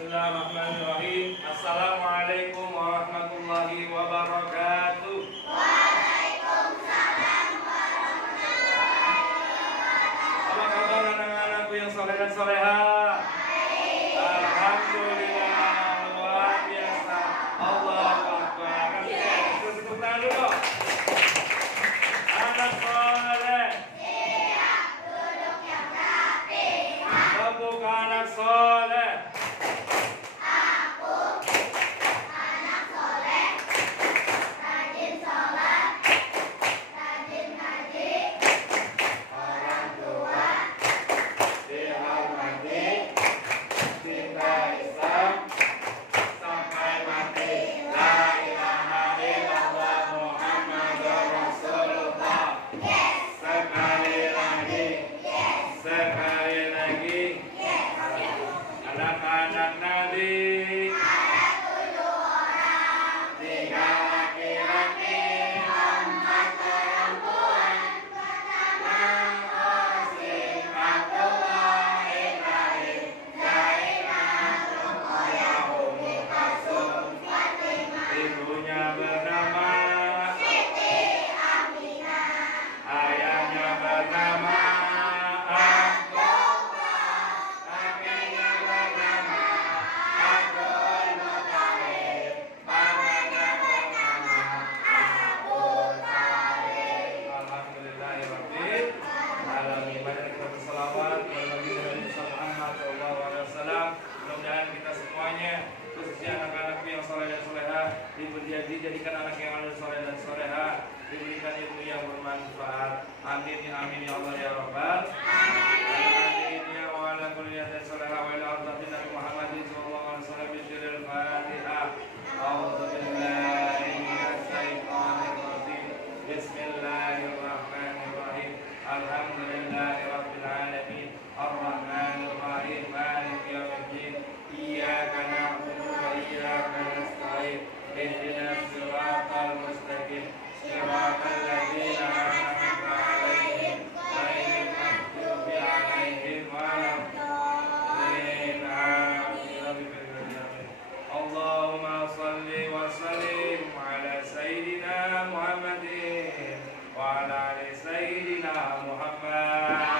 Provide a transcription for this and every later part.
Bismillahirrahmanirrahim. Assalamualaikum warahmatullahi wabarakatuh. Waalaikumsalam warahmatullahi wabarakatuh. Apa kabar anak-anakku yang soleh dan soleha? Alhamdulillah, luar biasa. Allahu Akbar. Terus tepuk tangan dulu. Anak soleh. Siap, duduk yang rapi. Tepuk anak soleh. Aku anak soleh, rajin sholat, rajin ngaji, orang tua Dihormati, cinta Islam sampai mati. La ilaha illallah Muhammadur Rasulullah. Sekali lagi, anak-anak Nabi, ada 7 orang, 3 laki-laki, 4 perempuan, pertama Qasim, Abdullah, Ibrahim, Zainab, Ruqayyah, Umi Kalsum, Fatimah, ibunya bernama, Siti Aminah, ayahnya bernama Abdullah, kakeknya bernama Abdul Muthalib, pamannya bernama Abu Thalib. Alhamdulillahirabbil alamin. Mari kita berselawat kepada Nabi Muhammad SAW. Mudah-mudahan kita semuanya, khususnya anak-anak yang soleh dan soleha, dijadikan anak yang alim soleh dan soleha, diberikan ilmu yang bermanfaat. Amin ya amin ya Allah ya Rabbal alamin. Ya wa ala kulli yadin soleha wa ila ardatin Nabi Muhammadin sallallahu alaihi wasallam bismillahil Fatihah. A'udzu billahi minasy syaithanir rajim. Bismillahirrahmanirrahim. Alhamdulillahirabbil alamin. Arrahmanir rahim. Maliki yaumiddin. Iyyaka na'budu wa iyyaka nasta'in. Ihdinas siratal mustaqim. Siratal ladzina an'amta 'alaihim ghairil maghdubi 'alaihim waladdallin. Amin. Allahumma shalli wa sallim ala sayyidina Muhammadin wa ala ali sayyidina Muhammad.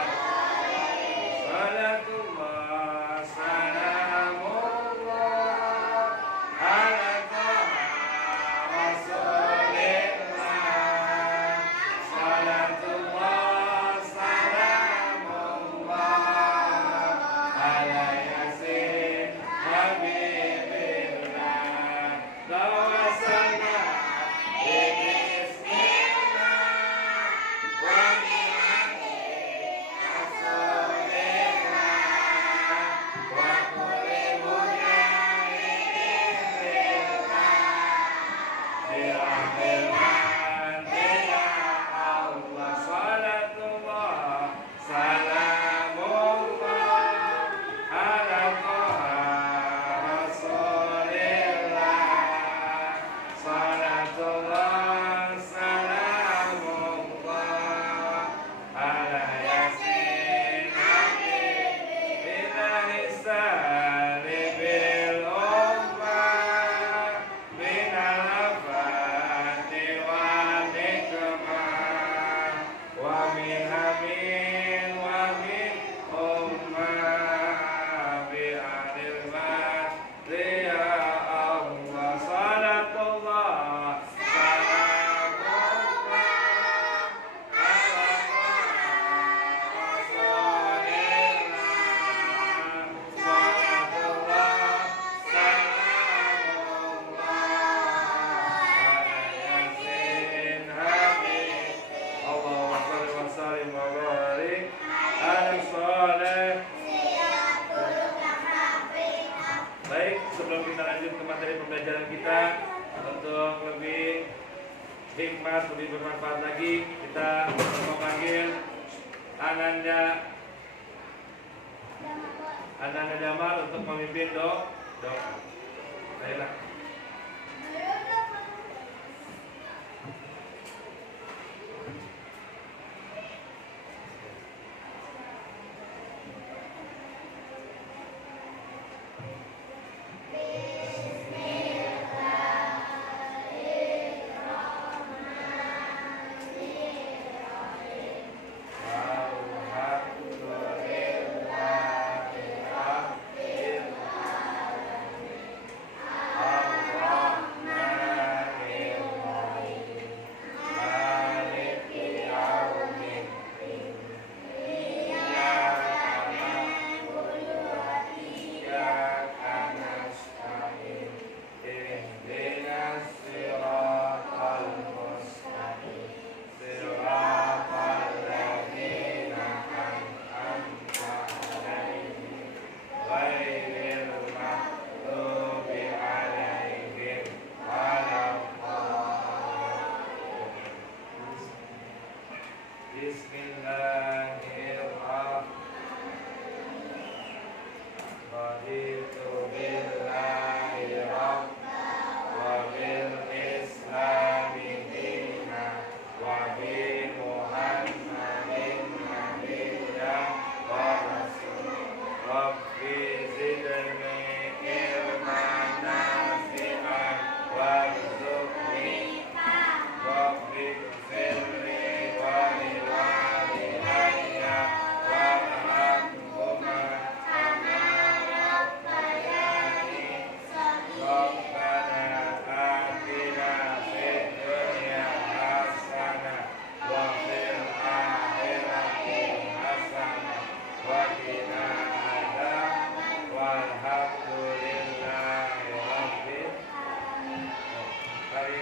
Salatullah salamullah ala taha rasulillah. Salatullah salamullah ala yasin habibillah. Lawasana bismillah wa bihamdi rasulillah wa kulli mujahidin billah ya Allah. Salatullah salamullah ala taha rasulillah. Salatullah salamullah ala yasin billahi salibil ummah minal afati wa nikmah wa min hamin wa min ummah bi adil madri ya Allah. Salatullah salamullah ala rasulillah. Salatullah salamullah ala yasin habib. Allahumma shalli wa sallim wa barik ala sholih. Siap, duduk yang rapi. Baik, sebelum kita lanjut ke materi pembelajaran kita, untuk lebih hikmat, lebih bermanfaat lagi, kita memanggil Ananda Jamal untuk memimpin doa. Baiklah. baina hada walhamdulillahirabbil alamin. Mari,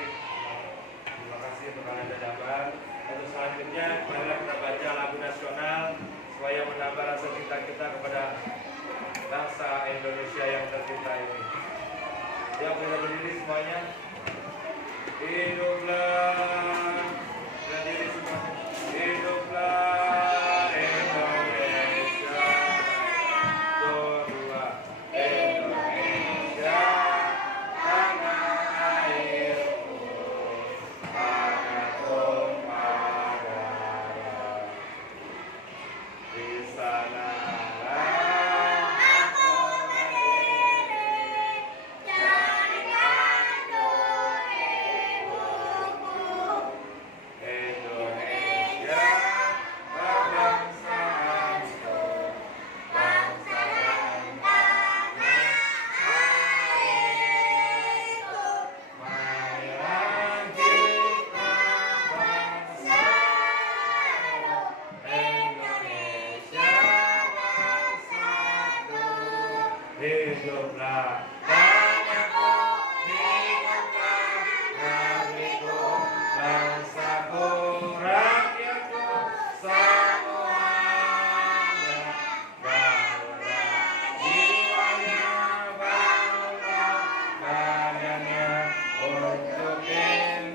terima kasih untuk kalian dapat. Untuk selanjutnya, mari kita baca lagu nasional supaya menambah rasa cinta kita kepada bangsa Indonesia yang tercinta ini. Ya, kita berdiri semuanya. Hiduplah, berdiri semuanya. Hiduplah Indonesia. Dua, Indonesia, tanah airku, tanah tumpah darah. Di sana hiduplah tanahku, hiduplah negeriku, bangsaku, rakyatku, semuanya. Bangunlah jiwanya, bangunlah badannya untuk Indonesia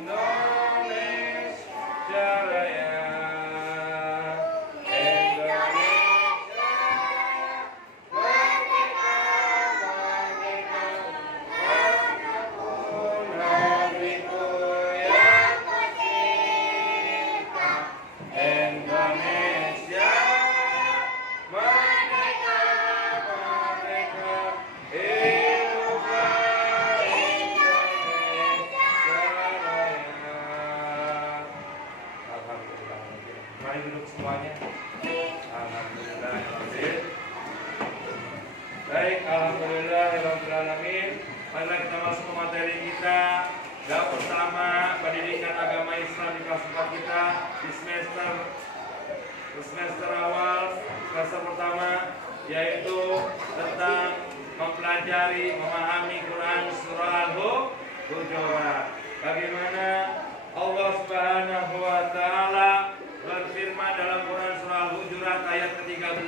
Raya. Mari duduk semuanya. Alhamdulillah. Baik, alhamdulillahirobbilalamin. Mari kita masuk ke materi kita. Bab pertama, pendidikan agama Islam di kelas 4 kita di semester awal, semester pertama, yaitu tentang mempelajari, memahami Quran surah Al-Hujurat. Bagaimana Allah Subhanahu wa taala berfirman dalam Quran surah Al-Hujurat ayat ke-13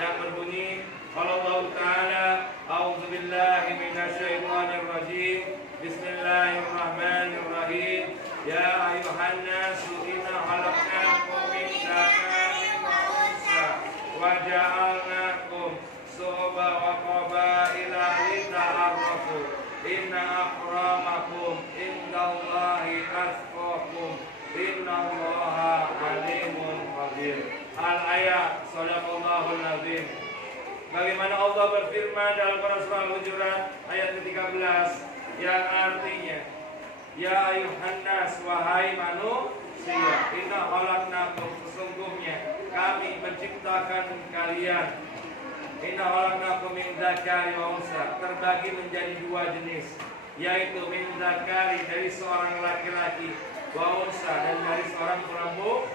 yang berbunyi, qala Allah taala, a'udzubillahi minasyaitonirrajim, bismillahirrahmanirrahim, ya ayuhan nasu inna khalaqnakum min dzakarin wa unsa wa ja'alnakum shu'uban wa qabaila lita'arafu inna akramakum indallahi atqakum innallaha alimun khabir. Al-ayat, sadaqallahul azim. Bagaimana Allah berfirman dalam Quran surah Al-Hujurat ayat ke-13 yang artinya, ya ayuhan nas, wahai manusia, inna khalaqnakum, sesungguhnya kami menciptakan kalian, inna khalaqnakum min dzakari wa unsa, terbagi menjadi dua jenis, yaitu min dzakari, dari seorang laki-laki, wa unsa, dan dari seorang perempuan,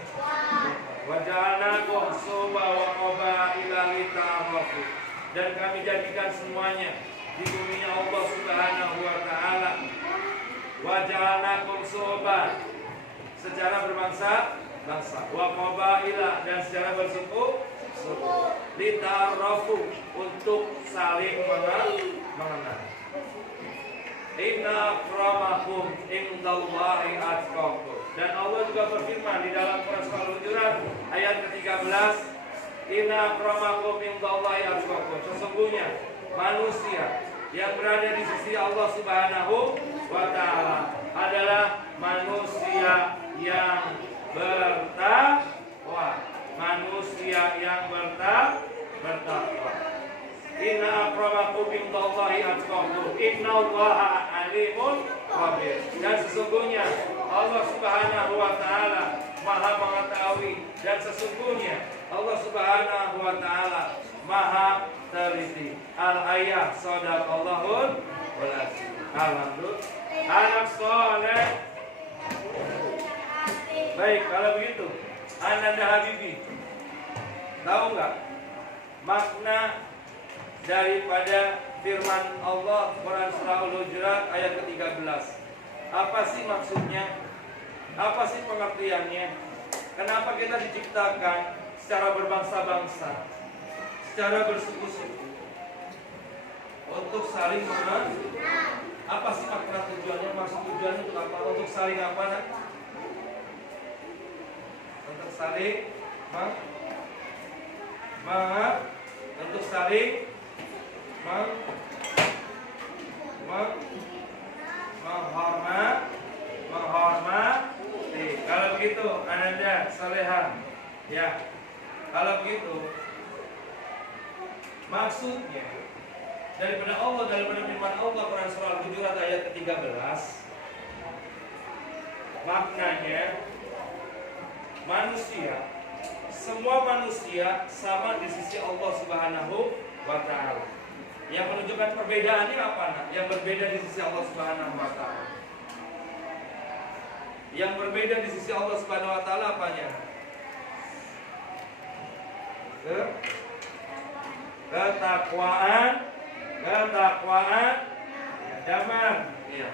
wa ja'alnakum shu'uban wa qabaila lita'arafu, dan kami jadikan semuanya di bumi Allah Subhanahu wa taala, wa ja'alnakum shu'uban, secara berbangsa-bangsa, wa qabaila, dan secara bersuku, lita'arafu, untuk saling mengenal. Inna akramakum indallahi atqakum, dan Allah juga berfirman di dalam Quran surah Al-Hujurat ayat ke-13, inna akramakum indallahi atqakum, sesungguhnya manusia yang berada di sisi Allah Subhanahu wa taala adalah manusia yang bertakwa, manusia yang bertakwa. Inna akramakum indallahi atqakum innallaha alimun khabir, dan sesungguhnya Allah Subhanahu wa taala Maha mengetahui, dan sesungguhnya Allah Subhanahu wa taala Maha teliti. Al-ayat, sadaqallahul azim. Alhamdulillah. Anak soleh. Baik, kalau begitu, Ananda Habibi, tahu nggak makna daripada firman Allah Quran surah Al-Hujurat ayat ke-13. Apa sih maksudnya? Apa sih pengertiannya? Kenapa kita diciptakan secara berbangsa-bangsa, secara bersuku-suku, untuk saling mengenal? Apa sih makna tujuannya? Maksud tujuannya untuk apa? Untuk saling apa? Nak? Untuk saling untuk saling menghormati. Kalau begitu, Ananda Saleha, ya. Kalau begitu, maksudnya daripada Allah, daripada firman Allah Quran surah Al-Hujurat ayat ke-13, maknanya manusia, semua manusia sama di sisi Allah Subhanahu wa Ta'ala. Yang menunjukkan perbedaannya apa? Yang berbeda di sisi Allah Subhanahu wa Ta'ala. Yang berbeda di sisi Allah Subhanahu wa Ta'ala apanya? Ketakwaan, damar. Iya.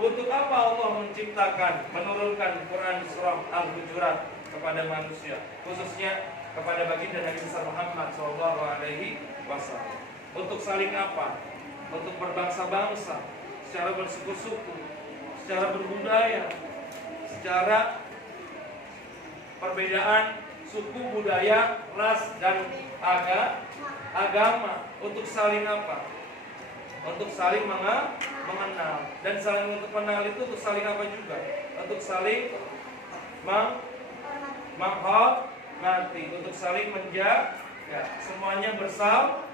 Untuk apa Allah menciptakan, menurunkan Quran surah Al-Hujurat kepada manusia, khususnya kepada baginda Nabi Muhammad SAW? Untuk saling apa? Untuk berbangsa-bangsa, secara bersuku-suku, secara berbudaya, secara perbedaan suku, budaya, ras, dan agama. Untuk saling apa? Untuk saling mengenal. Dan saling untuk mengenal itu untuk saling apa juga? Untuk saling menghormati, untuk saling menjaga, semuanya bersaudara.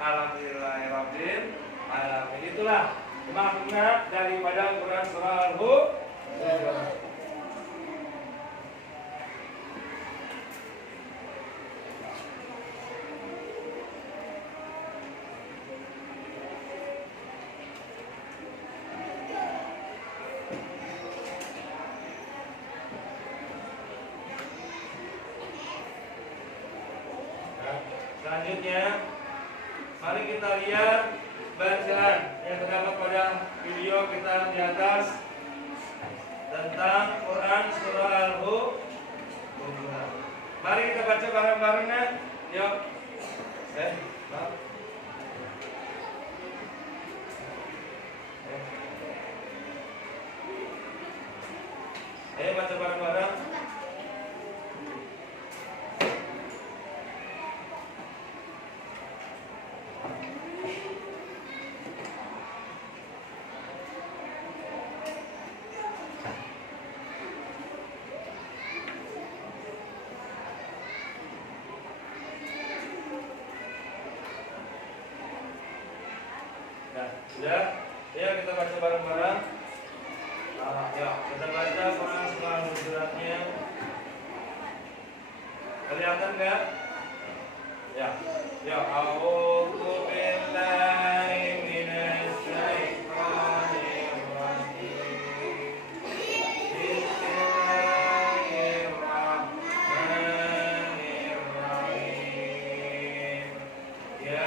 Alhamdulillahirabbil alamin. Itulah makna daripada Quran surah Al-Hujurat. Selanjutnya, mari kita lihat bacaan yang terdapat pada video kita di atas tentang Quran surah Al-Hujurat. Mari kita baca bareng-bareng. Yuk. Ayo baca bareng-bareng. Sudah? Ya, kita baca bareng-bareng. Ya, kita baca Quran surah Al-Hujuratnya. Kelihatan enggak? Ya. Ya, a'udzu billahi minasy syaithanir rajim. Bismillahirrahmanirrahim. Ya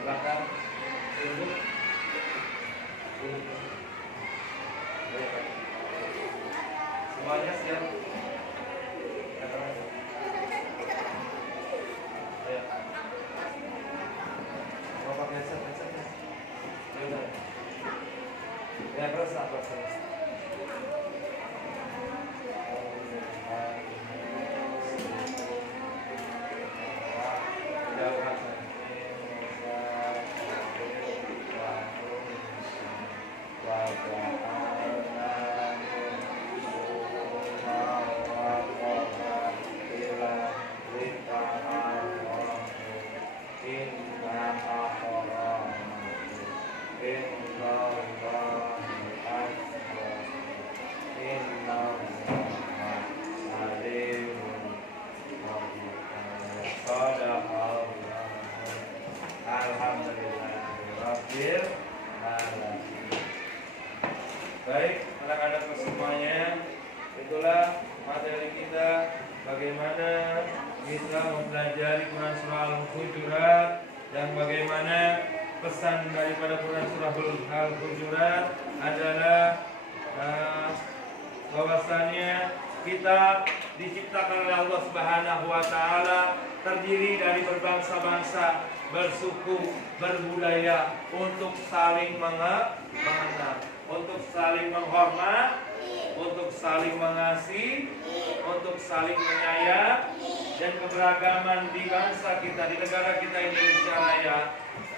silakan duduk. Semuanya siap. Mau pakai headset? Ya, terus. itulah materi kita bagaimana kita mempelajari Quran surah Al-Hujurat dan bagaimana pesan daripada Quran surah Al-Hujurat adalah bahwasannya kita diciptakan oleh Allah Subhanahu wa taala terdiri dari berbangsa-bangsa, bersuku, berbudaya untuk saling mengenal, untuk saling menghormat, untuk saling mengasihi, untuk saling menyayang, dan keberagaman di bangsa kita, di negara kita Indonesia Raya.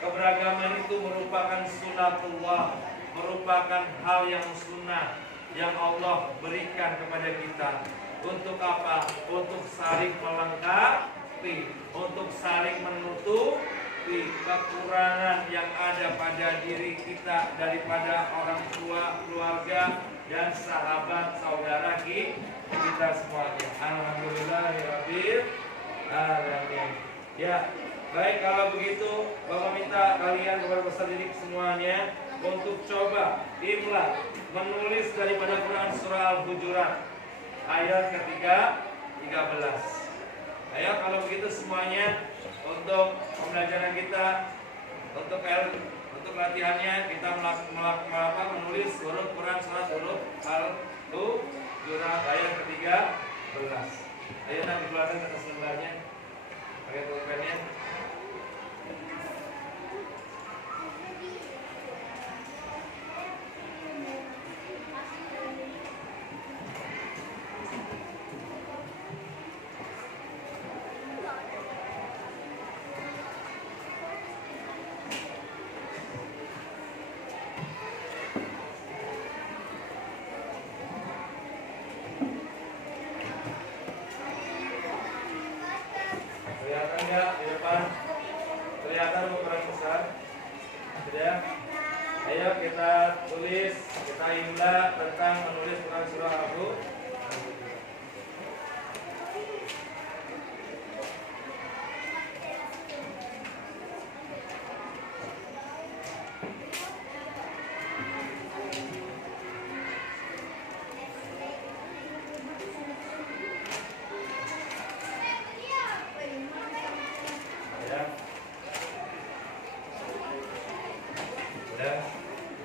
Keberagaman itu merupakan sunatullah, merupakan hal yang sunnah yang Allah berikan kepada kita. Untuk apa? Untuk saling melengkapi, untuk saling menutupi kekurangan yang ada pada diri kita daripada orang tua, keluarga, dan sahabat saudara kita semuanya. Alhamdulillahirabbil alamin. Ya, baik kalau begitu Bapak minta kalian kepada peserta didik semuanya untuk coba imla menulis daripada Quran surah Al-Hujurat ayat ketiga 13. Ayo kalau begitu semuanya untuk pembelajaran kita, untuk latihannya kita menulis huruf Quran surah Al-Hujurat ayat ketiga 13. Ayo nanti keluarkan kertas lembarnya, pakai pulpennya. Kelihatan nggak di depan? Kelihatan ukuran besar? Sudah? Ayo kita tulis, kita imla tentang menulis Quran surah Al-Hujurat.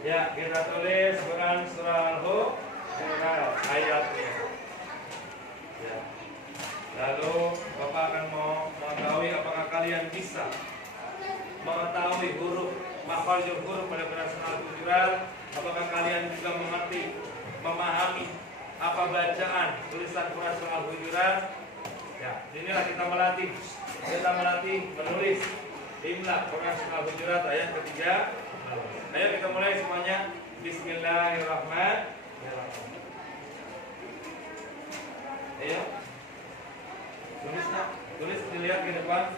Ya, kita tulis Quran surah Al-Hujurat ayatnya. Ya. Lalu Bapak akan mau mengetahui apakah kalian bisa mengetahui huruf makharijul huruf pada Quran surah Al-Hujurat. Apakah kalian juga mengerti, memahami apa bacaan tulisan Quran surah Al-Hujurat? Ya, inilah kita melatih menulis imla Quran surah Al-Hujurat ayat ketiga. Ayo kita mulai semuanya. Bismillahirrahmanirrahim. Ayo. Tulis dilihat ke depan.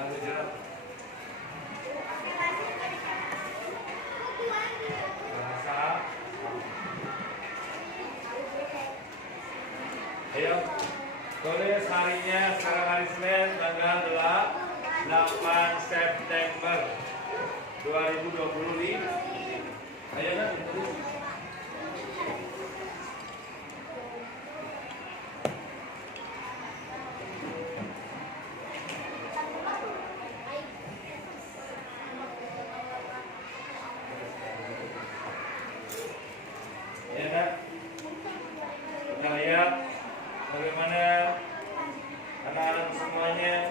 Al-Hujurat. Bahasa. Ayo. Tulis harinya sekarang hari Senin tanggal 8 September 2020. Ayo nak tulis. Ya nak. Kita lihat bagaimana anak-anak semuanya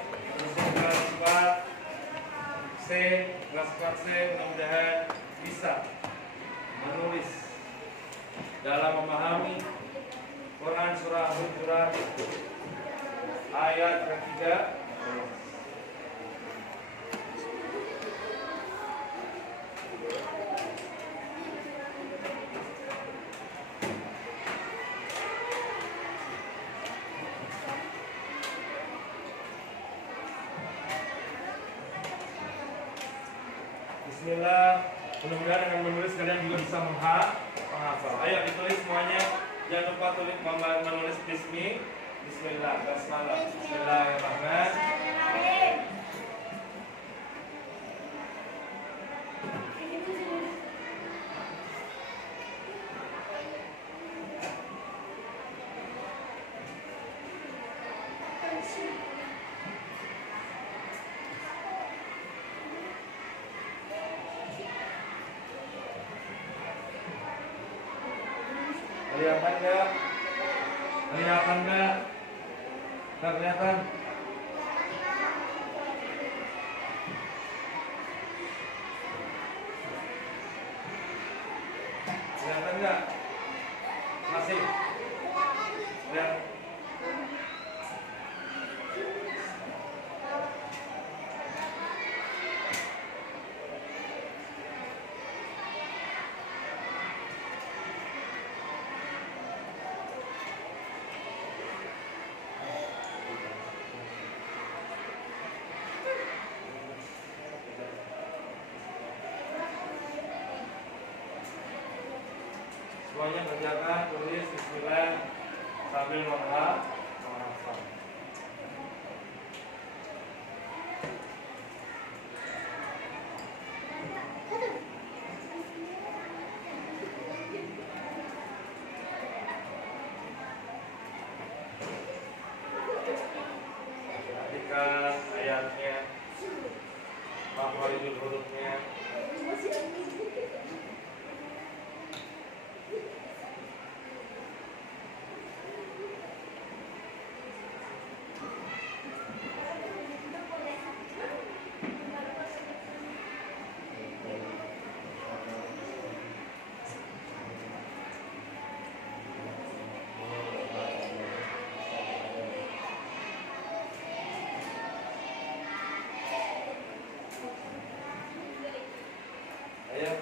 kelas 4 C, kelas 4 C mudah-mudahan bisa menulis dalam memahami Quran surah Al-Hujurat ayat ketiga. Bismillah. Mudah-mudahan dengan menulis kalian juga bisa menghafal. Ayo ditulis semuanya. Jangan lupa tulis menulis Bismillah. Basmalah. Bismillahirrahmanirrahim. Kelihatan nggak? Kelihatan nggak? Nggak kelihatan? Kelihatan nggak? Masih? Lihat. Semuanya kerjakan, tulis bismillah sambil menghafal. Perhatikan ayatnya, makhrajul hurufnya. Ayat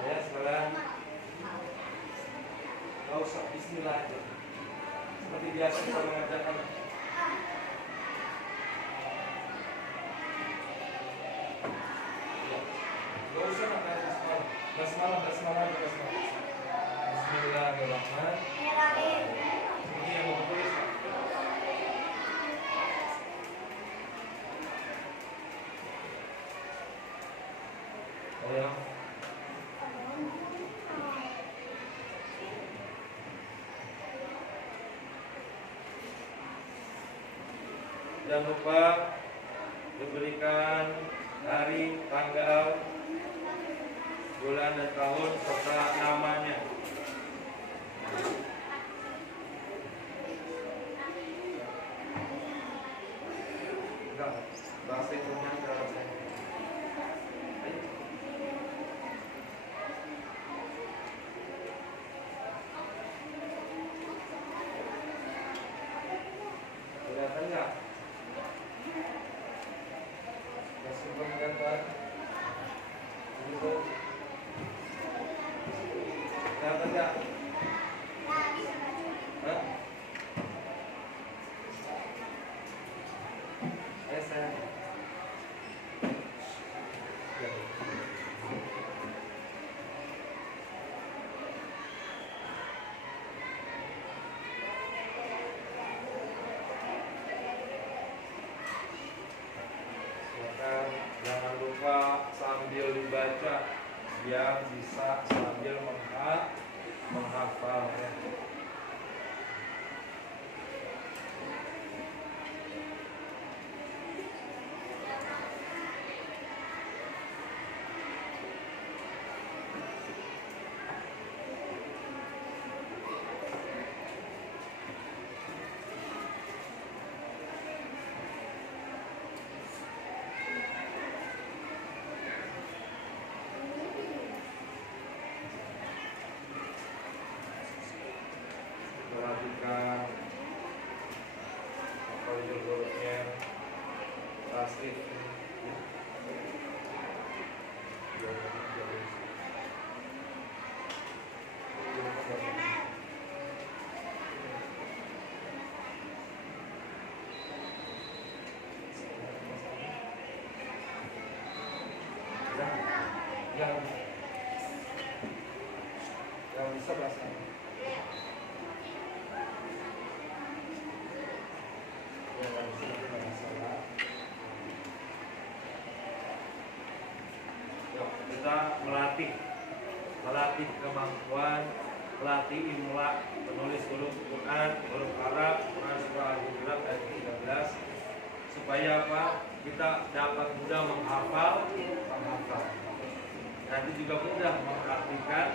ya sekarang nggak usah bismillah aja. Seperti biasa kita mengajarkan. Nggak usah makan basmalah. Bismillahirrahmanirrahim. Seperti yang mau tulis. Ya. Jangan lupa diberikan hari, tanggal, bulan dan tahun serta namanya. Enggak, bahasa Indonesia enggak bahasa Indonesia. Kelihatan nggak? Masih belum kelihatan? Begitu. Kelihatan nggak? Hah? Saya. Jangan lupa sambil dibaca biar bisa sambil menghafal ya. Perhatikan makhrajul hurufnya, tasrif. kita melatih kemampuan, melatih imla, menulis huruf Quran, huruf Arab, Quran surah Al-Hujurat ayat 13, supaya apa? Kita dapat mudah menghafal. Nanti juga mudah mengartikan.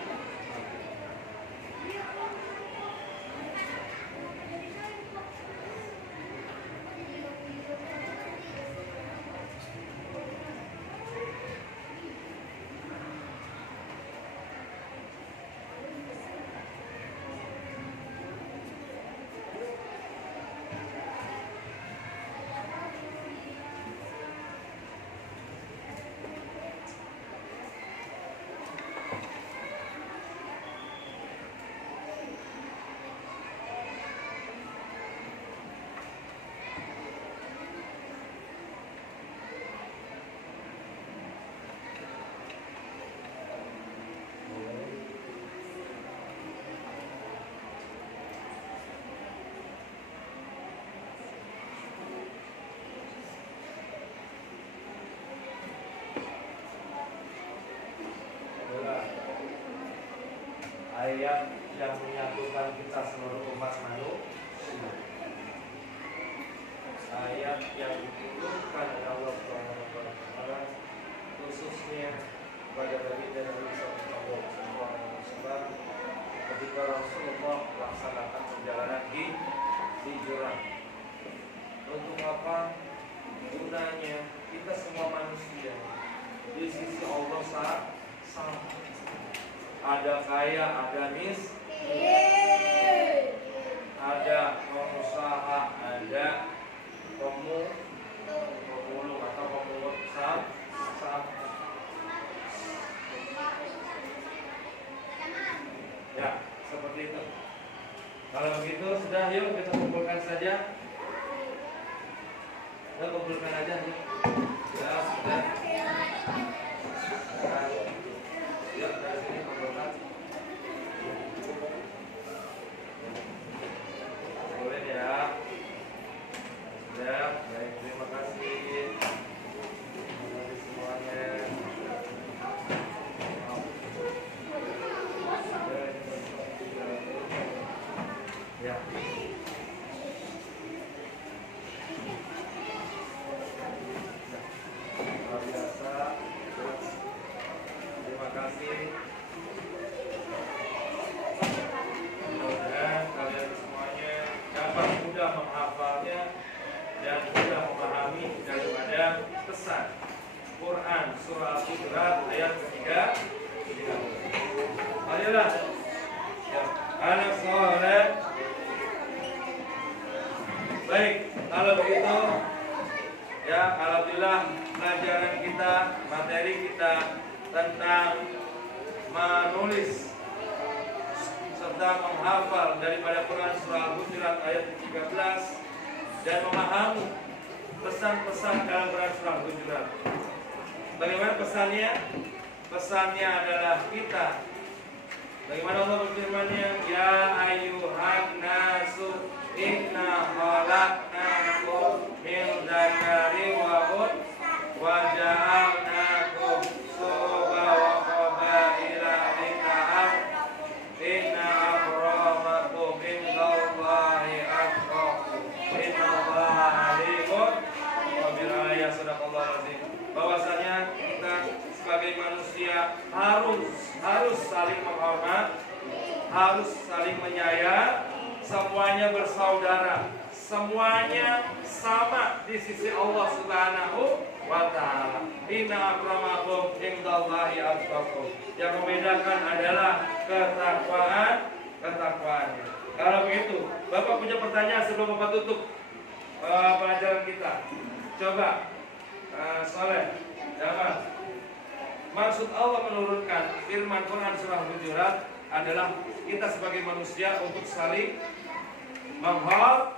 Ayat yang menyatukan kita seluruh umat manusia. Ayat yang diturunkan oleh Allah SWT khususnya kepada baginda Nabi SAW ketika Rasulullah melaksanakan perjalanan hijrah. Untuk apa? Gunanya kita semua manusia di sisi Allah sama. Ada kaya, ada miskin, ada pengusaha, ada pemulung atau pemungut sampah. Ya, seperti itu. Kalau begitu sudah, yuk kita kumpulkan saja. Kita kumpulkan aja yuk. Ya, sudah. Yuk, dari sini kumpulkan. Boleh ya. Sudah, baik, terima kasih. Terima kasih semuanya. Ya. Luar biasa. Terima kasih. Mudah-mudahan kalian semuanya dapat mudah menghafalnya dan mudah memahami daripada pesan Quran surah Al-Hujurat ayat ketiga. Ayolah, ya, anak soleh. Baik, kalau begitu, ya, alhamdulillah pelajaran kita, materi kita tentang menulis serta menghafal daripada Quran surah Al-Hujurat ayat 13 dan memahami pesan-pesan dalam Quran surah Al-Hujurat. Bagaimana pesannya? Pesannya adalah kita. Bagaimana Allah berfirman-Nya? Ya ayyuhan nasu inna khalaqnakum min dzakarin wa untha wa ja'alnakum syu'uban wa qabaila lita'arafu inna akramakum indallahi atqakum innallaha alimun khabir. Ayat sadaqallahu azim. Bahwasanya kita sebagai manusia harus saling menghormat, harus saling menyayang, semuanya bersaudara, semuanya sama di sisi Allah Subhanahu wa taala. Inna akramakum indallahi atqakum. Yang membedakan adalah ketakwaannya. Kalau begitu, Bapak punya pertanyaan sebelum Bapak tutup pelajaran kita. Coba Soleh, Jamal. Maksud Allah menurunkan firman Quran surah Al-Hujurat adalah kita sebagai manusia untuk saling menghormati.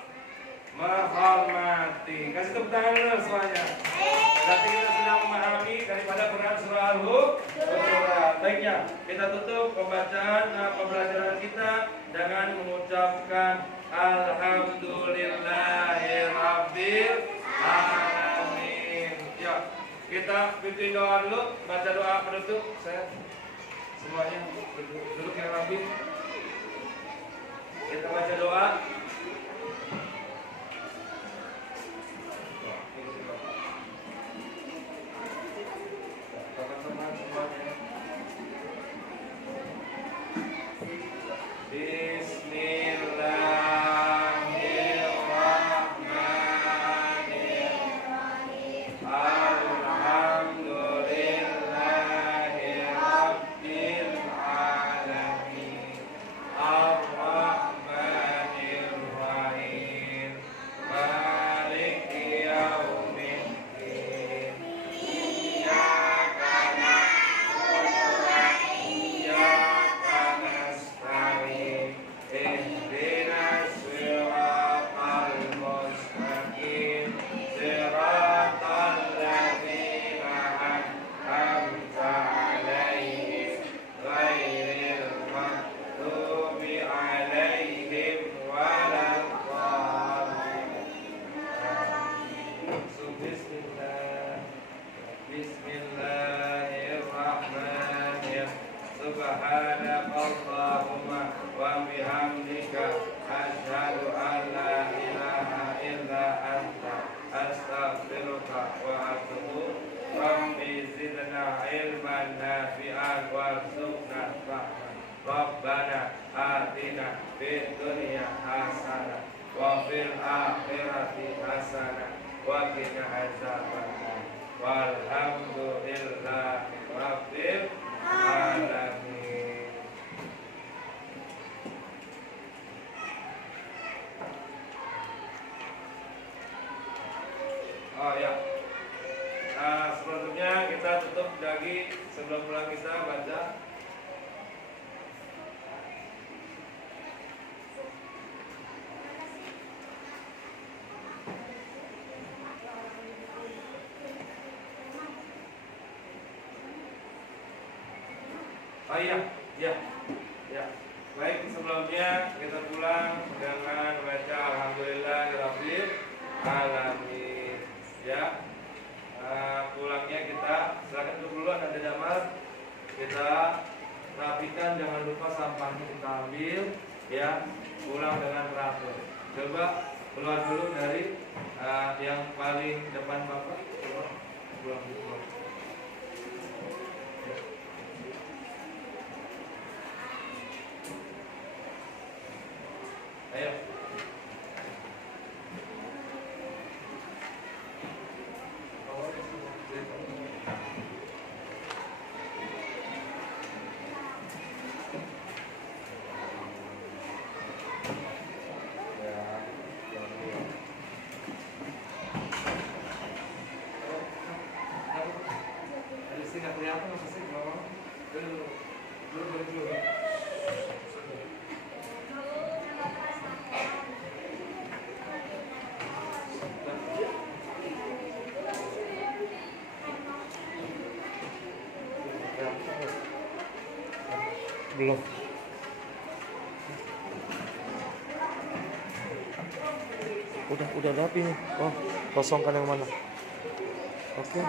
Kasih tepuk tangan dulu semuanya. Berarti kita sudah memahami daripada Quran surah Al-Hujurat. Baiknya, kita tutup pembelajaran kita dengan mengucapkan Alhamdulillahirabbil alamin. Ya. Kita pimpin doa dulu, baca doa penutup. Saya semuanya duduk yang rapi. Kita baca doa. Teman-teman semuanya. Bismillahirrahmanirrahim. Alhamdulillahirabbil alamin. Ar-Rahmanir-Rahim. Maliki yaumiddin. Iyyaka na'budu wa iyyaka nasta'in. Ihdinas siratal mustaqim. Siratal ladzina an'amta 'alaihim ghairil maghdubi 'alaihim waladdallin. Bismillahirrahmanirrahim. Subhanakallahumma wa bihamdika asyhadu an la ilaha illa anta astaghfiruka wa atubu. Rabbi zidna ilman nafi'an warzuqna fahman. Rabbana atina fid dunya hasanah wa fil akhirati hasanah wa qina adzabannar. Walhamdulillahi rabbil alamin. Oh ya. Selanjutnya kita tutup lagi sebelum pulang kita baca. Oh iya, ya, ya. Baik, sebelumnya kita pulang dengan baca Alhamdulillahirabbil alamin. Ya, pulangnya kita silakan duduk dulu, ada Jamal. Kita rapikan, jangan lupa sampahnya kita ambil. Ya, pulang dengan teratur. Coba keluar dulu dari yang paling depan Bapak. Coba pulang dulu. Ayo. Nggak kelihatan apa sih kalau dulu. Belum. Udah rapi nih. Oh, kosongkan yang mana? Oke.